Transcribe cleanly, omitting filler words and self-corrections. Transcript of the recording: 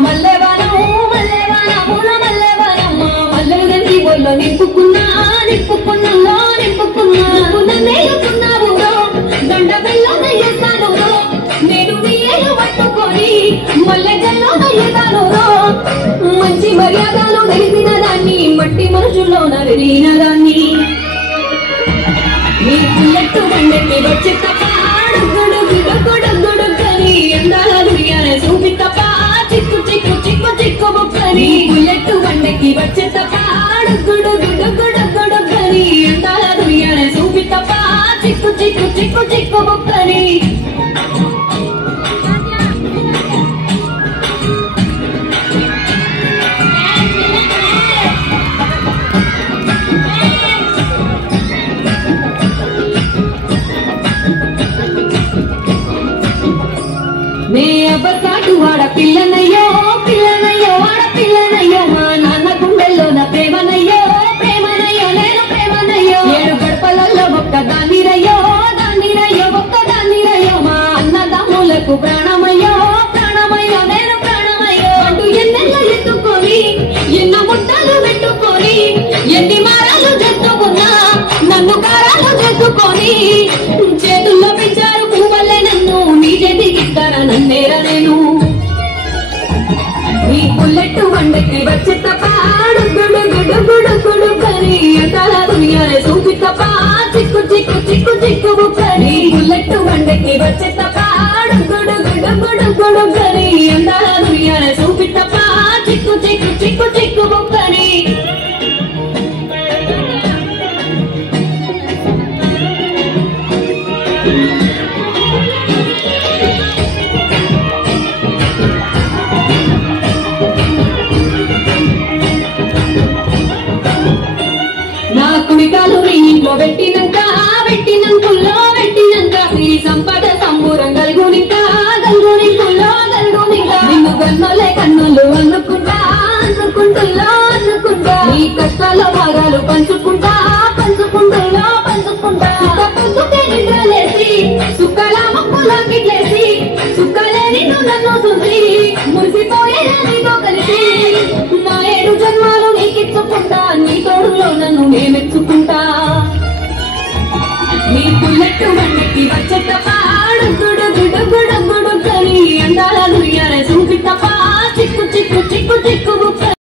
మల్లెవానం మల్లెవాన పూల మల్లెవానమ్మ మల్లెలు గంటి ఒళ్ళో నింపుకున్నా నింపుకున్నా నింపుకున్నా నేలుకున్నావు దండ బెల్లం ఎత్తాను నేను నీ ఏలు పట్టుకొని మల్లె జల్లో ఎత్తాను మంచి మర్యాదలు తెలిసిన దాన్ని మట్టి మనుషుల్లోన వెళ్ళిన దాన్ని నీ పుల్లెట్టు బండకి వచ్చి తప్ప గుడుగు గుడుగు కని ఎందాల దునియానే చూపి తప్ప చిక్కు చిక్కు చిక్కు చిక్కు బుక్కని పుల్లెట్టు బండకి వచ్చి తప్ప గుడుగు గుడుగు కని ఎందాల దునియానే చూపి తప్ప చిక్కు చిక్కు చిక్కు చిక్కు బుక్కని నే అబ్బసాటు వాడ పిల్లనయ్యో పిల్లనయ్యో వాడ పిల్లనయ్యో మా నాన్న గుండెల్లోన ప్రేమనయ్యో ప్రేమనయ్యో నేను ప్రేమనయ్యో ఏడు గడపలలో ఒక్కదాన్నిరయ్యో దాన్నిరయ్యో ఒక్కదాన్నిరయ్యో మా అన్నదమ్ములకు ప్రాణమయ్యో ప్రాణమయ్యో నేను ప్రాణమయ్యో అంటూ ఎన్నెల్ల ఎత్తుకొని ఎన్న ముట్టలు పెట్టుకొని ఎన్ని మారాలు చెట్టుకున్నా నన్ను కారాలు చెట్టుకొని చేతుల్లో పెంచారు పువ్వలే నన్ను నీ చేతికిస్తారా నన్నేరా నేను నీ పుల్లెట్టు వండకి వచ్చి తప్ప గుడు గుడు గుడు కని ఎంతలా దునియానే చూపి తప్ప చిక్కు చిక్కు చిక్కు చిక్కు బుక్కని పుల్లెట్టు వండకి వచ్చి తప్ప గుడు గుడు గుడు గుడు కని ఎంతలా దునియానే చూపి తప్ప చిక్కు చిక్కు చిక్కు చిక్కు బుక్కని నా కుడికాలు ఇంట్లో పెట్టినంకుల్లో పెట్టినంక శ్రీ సంపద సంబూరం గల్గునిక గల్గునికుల్లో గల్గునిక నిన్ను గన్నోలే కన్నులు అనుకుంటా అనుకుంటుల్లో అనుకుంటా నీ కష్టాల భాగాలు పంచుకుంటా పంచుకుంటుల్లో పంచుకుంటా సుఖకే నిద్రలేసి సుఖల మక్కుల గిట్లేసి సుఖలే నిన్ను నన్ను చూసి